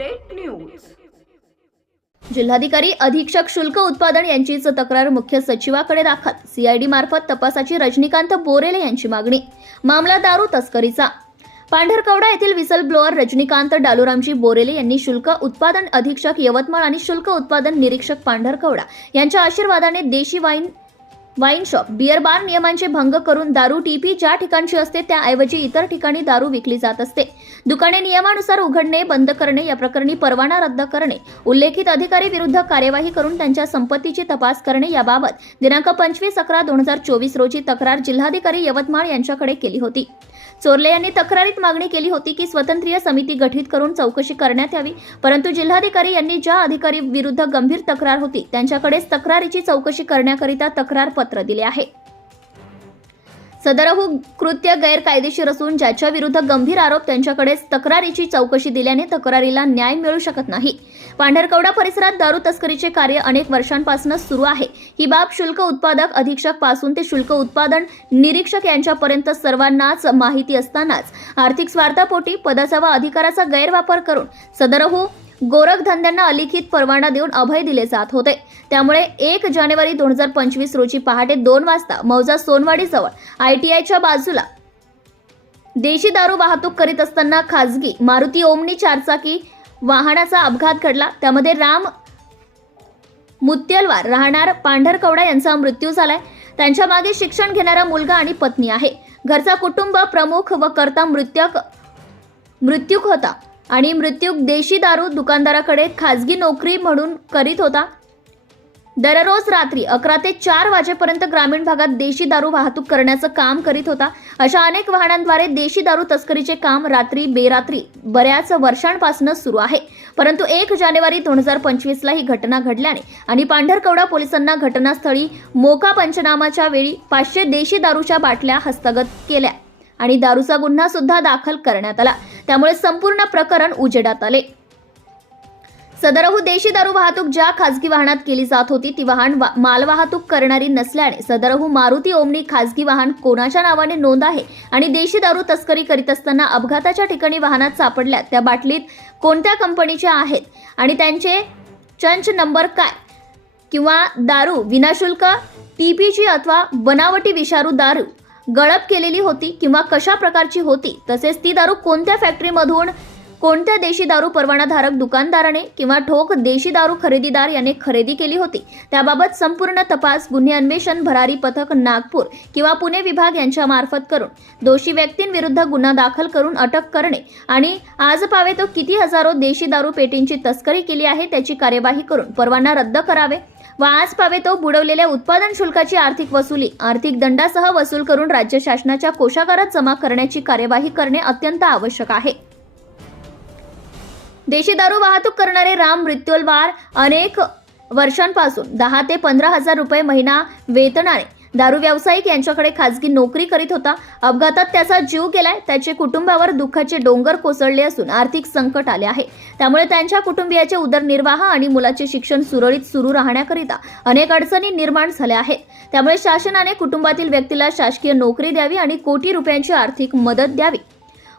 Update news जिल्हाधिकारी अधीक्षक शुल्क उत्पादन यांचीच तक्रार मुख्य सचिवाकडे दाखल सीआयडी मार्फत तपासाची रजनीकांत बोरेले यांची मागणी. मामला दारू तस्करीचा. पांढरकवडा येथील विसल ब्लोअर रजनीकांत डालुरामजी बोरेले यांनी शुल्क उत्पादन अधीक्षक यवतमाळ आणि शुल्क उत्पादन निरीक्षक पांढरकवडा यांच्या आशीर्वादाने देशी wine wine shop. Beer bar नियमांचे भंग करून दारू टीपी ज्या ठिकाणची असते त्याऐवजी इतर ठिकाणी दारू विकली जात असते. दुकाने नियमानुसार उघडणे बंद करणे या प्रकरणी परवाना रद्द करणे उल्लेखित अधिकारी विरुद्ध कार्यवाही करून त्यांच्या संपत्तीची तपास करणे याबाबत दिनांक पंचवीस अकरा दोन हजार चोवीस रोजी तक्रार जिल्हाधिकारी यवतमाळ यांच्याकडे केली होती. चोरले यांनी तक्रारीत मागणी केली होती की स्वतंत्रीय समिती गठीत करून चौकशी करण्यात यावी परंतु जिल्हाधिकारी यांनी ज्या अधिकारी विरुद्ध गंभीर तक्रार होती त्यांच्याकडेच तक्रारीची चौकशी करण्याकरिता तक्रार पत्र दिले आहे. सदरहू कृत्य गैरकायदेशीर असून ज्याच्या विरुद्ध गंभीर आरोप त्यांच्याकडेच तक्रारीची चौकशी दिल्याने तक्रारीला न्याय मिळू शकत नाही. पांढरकवडा परिसरात दारू तस्करीचे कार्य अनेक वर्षांपासून सुरू आहे. ही बाब शुल्क उत्पादक अधीक्षकपासून ते शुल्क उत्पादन निरीक्षक यांच्यापर्यंत सर्वांनाच माहिती असतानाच आर्थिक स्वार्थापोटी पदाचा व अधिकाराचा गैरवापर करून सदरहू गोरखधंद्यांना अलिखित परवाना देऊन अभय दिले जात होते. त्यामुळे एक जानेवारी दोन हजार पंचवीस रोजी पहाटे दोन वाजता मौजा सोनवाडीजवळ आयटीआयच्या बाजूला देशी दारू वाहतूक करीत असताना खासगी मारुती ओमनी चारचाकी वाहनाचा अपघात घडला. त्यामध्ये राम मुत्यलवार राहणार पांढरकवडा यांचा मृत्यू झालाय. त्यांच्या मागे शिक्षण घेणारा मुलगा आणि पत्नी आहे. घरचा कुटुंब प्रमुख व कर्ता मृत्यक मृत्यूक होता. आणि मृत्यूक देशी दारू दुकानदाराकडे खाजगी नोकरी म्हणून करीत होता. दररोज रात्री अकरा ते चार वाजेपर्यंत ग्रामीण भागात देशी दारू वाहतूक करण्याचं काम करीत होता. अशा अनेक वाहनांद्वारे देशी दारू तस्करीचे काम रात्री बेरात्री बऱ्याच वर्षांपासून सुरू आहे. परंतु एक जानेवारी दोन हजार पंचवीसला ही घटना घडल्याने आणि पांढरकवडा पोलिसांना घटनास्थळी मोका पंचनामाच्या वेळी पाचशे देशी दारूच्या बाटल्या हस्तगत केल्या आणि दारूचा गुन्हा सुद्धा दाखल करण्यात आला. त्यामुळे संपूर्ण प्रकरण उजेडात आले. सदरहू हो देशी दारू वाहतूक ज्या खासगी वाहनात केली जात होती ती वाहन वा- मालवाहतूक करणारी नसल्याने सदरहू हो मारुती ओमनी खासगी वाहन कोणाच्या नावाने नोंद आहे आणि देशी दारू तस्करी करीत असताना अपघाताच्या ठिकाणी वाहनात सापडल्या त्या बाटलीत कोणत्या कंपनीच्या आहेत आणि त्यांचे चंच नंबर काय? किंवा दारू विनाशुल्क टीपीजी अथवा बनावटी विषारू दारू गळप केलेली होती किंवा कशा प्रकारची होती तसेच ती दारू कोणत्या फॅक्टरीमधून कोणत्या देशी दारू परवानाधारक दुकानदाराने किंवा ठोक देशी दारू खरेदीदार याने खरेदी केली होती त्याबाबत संपूर्ण तपास गुन्हे अन्वेषण भरारी पथक नागपूर किंवा पुणे विभाग यांच्या मार्फत करून दोषी व्यक्तींविरुद्ध गुन्हा दाखल करून अटक करणे आणि आज पावे तो किती हजारो देशी दारू पेटींची तस्करी केली आहे त्याची कार्यवाही करून परवाना रद्द करावे. व आज पावे तो बुडवलेल्या उत्पादन शुल्काची आर्थिक वसुली आर्थिक दंडासह वसूल करून राज्य शासनाच्या कोशागारात जमा करण्याची कार्यवाही करणे अत्यंत आवश्यक आहे. देशी दारू वाहतूक करणारे राम मृत्योलवार अनेक वर्षांपासून दहा ते पंधरा हजार रुपये महिना वेतनाने दारू व्यावसायिक यांच्याकडे खासगी नोकरी करीत होता. अपघातात त्याचा जीव गेलाय. त्याचे कुटुंबावर दुःखाचे डोंगर कोसळले असून आर्थिक संकट आले आहे. त्यामुळे त्यांच्या कुटुंबियाचे उदरनिर्वाह आणि मुलाचे शिक्षण सुरळीत सुरू राहण्याकरिता अनेक अडचणी निर्माण झाल्या आहेत. त्यामुळे शासनाने कुटुंबातील व्यक्तीला शासकीय नोकरी द्यावी आणि कोटी रुपयांची आर्थिक मदत द्यावी.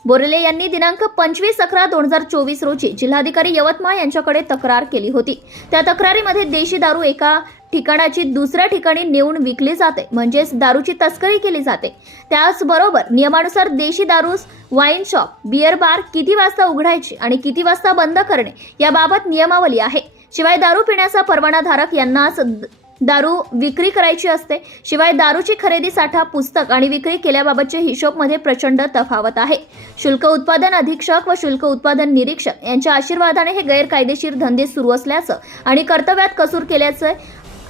बोरले यांनी दिनांक पंचवीस अकरा दोन हजार चोवीस रोजी जिल्हाधिकारी यवतमाळ यांच्याकडे तक्रार केली होती. त्या तक्रारीमध्ये देशी दारू एका ठिकाणाची दुसऱ्या ठिकाणी नेऊन विकली जाते. म्हणजेच दारूची तस्करी केली जाते. त्याचबरोबर नियमानुसार देशी दारू वाईन शॉप बिअर बार किती वाजता उघडायची आणि किती वाजता बंद करणे याबाबत नियमावली आहे. शिवाय दारू पिण्याचा परवानाधारक यांनाच दारू विक्री करायची असते. शिवाय दारूची खरेदी साठा पुस्तक आणि विक्री केल्याबाबतच्या हिशोबमध्ये प्रचंड तफावत आहे. शुल्क उत्पादन अधीक्षक व शुल्क उत्पादन निरीक्षक यांच्या आशीर्वादाने हे गैरकायदेशीर धंदे सुरू असल्याचं आणि कर्तव्यात कसूर केल्याचं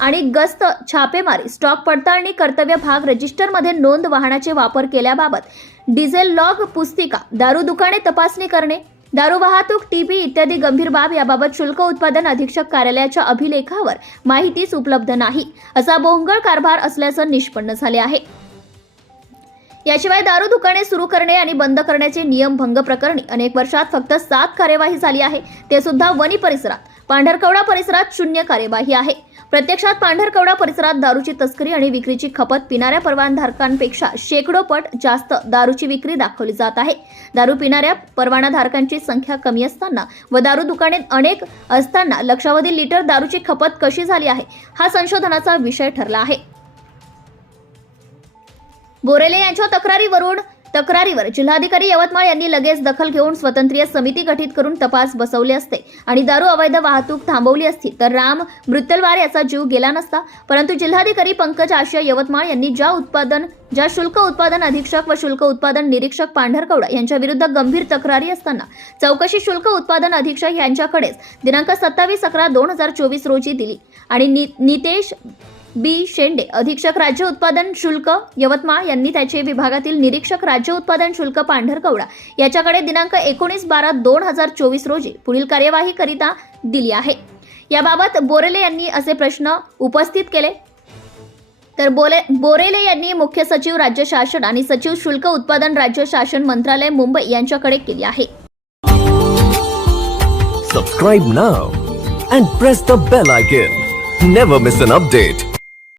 आणि गस्त छापेमारी स्टॉक पडताळणी कर्तव्य भाग रजिस्टरमध्ये नोंद वाहनाचे वापर केल्याबाबत डिझेल लॉग पुस्तिका दारू दुकाने तपासणी करणे दारू वाहतूक टीबी इत्यादी गंभीर बाब याबाबत शुल्क उत्पादन अधीक्षक कार्यालयाच्या अभिलेखावर माहितीच उपलब्ध नाही असा बोंगळ कारभार असल्याचं निष्पन्न झाले आहे. याशिवाय दारू दुकाने सुरू करणे आणि बंद करण्याचे नियम भंग प्रकरणी अनेक वर्षात फक्त सात कार्यवाही झाली आहे ते सुद्धा वनी परिसरात. पांढरकवडा परिसरात शून्य कार्यवाही आहे. प्रत्यक्षात पांढरकवडा परिसरात दारूची तस्करी आणि विक्रीची खपत पिणाऱ्या परवानाधारकांपेक्षा शेकडो पट जास्त दारूची विक्री दाखवली जात आहे. दारू पिणाऱ्या परवानाधारकांची संख्या कमी असताना व दारू दुकाने अनेक असताना लक्षावधी लिटर दारूची खपत कशी झाली आहे हा संशोधनाचा विषय ठरला आहे. बोरेले यांच्या तक्रारीवरून तक्रारीवर जिल्हाधिकारी यवतमाळ यांनी लगेच दखल घेऊन स्वतंत्रीय समिती गठीत करून तपास बसवले असते आणि दारू अवैध वाहतूक थांबवली असती तर राम मृत्यलवार याचा जीव गेला नसता. परंतु जिल्हाधिकारी पंकज आशिया यवतमाळ यांनी ज्या उत्पादन ज्या शुल्क उत्पादन अधीक्षक व शुल्क उत्पादन निरीक्षक पांढरकवडा यांच्या विरुद्ध गंभीर तक्रारी असताना चौकशी शुल्क उत्पादन अधीक्षक यांच्याकडेच दिनांक सत्तावीस अकरा दोन हजार चोवीस रोजी दिली आणि नि नितेश बी. शेंडे. अधीक्षक राज्य उत्पादन शुल्क यवतमाळ यांनी त्याचे विभागातील निरीक्षक राज्य उत्पादन शुल्क पांढरकवडा याच्याकडे दिनांक एकोणीस बारा दोन हजार चोवीस रोजी पुढील कार्यवाही करिता दिली आहे. याबाबत बोरेले यांनी असे प्रश्न उपस्थित केले. तर बोले बोरेले यांनी मुख्य सचिव राज्य शासन आणि सचिव शुल्क उत्पादन राज्य शासन मंत्रालय मुंबई यांच्याकडे केली आहे. Subscribe now and press the bell icon never miss an update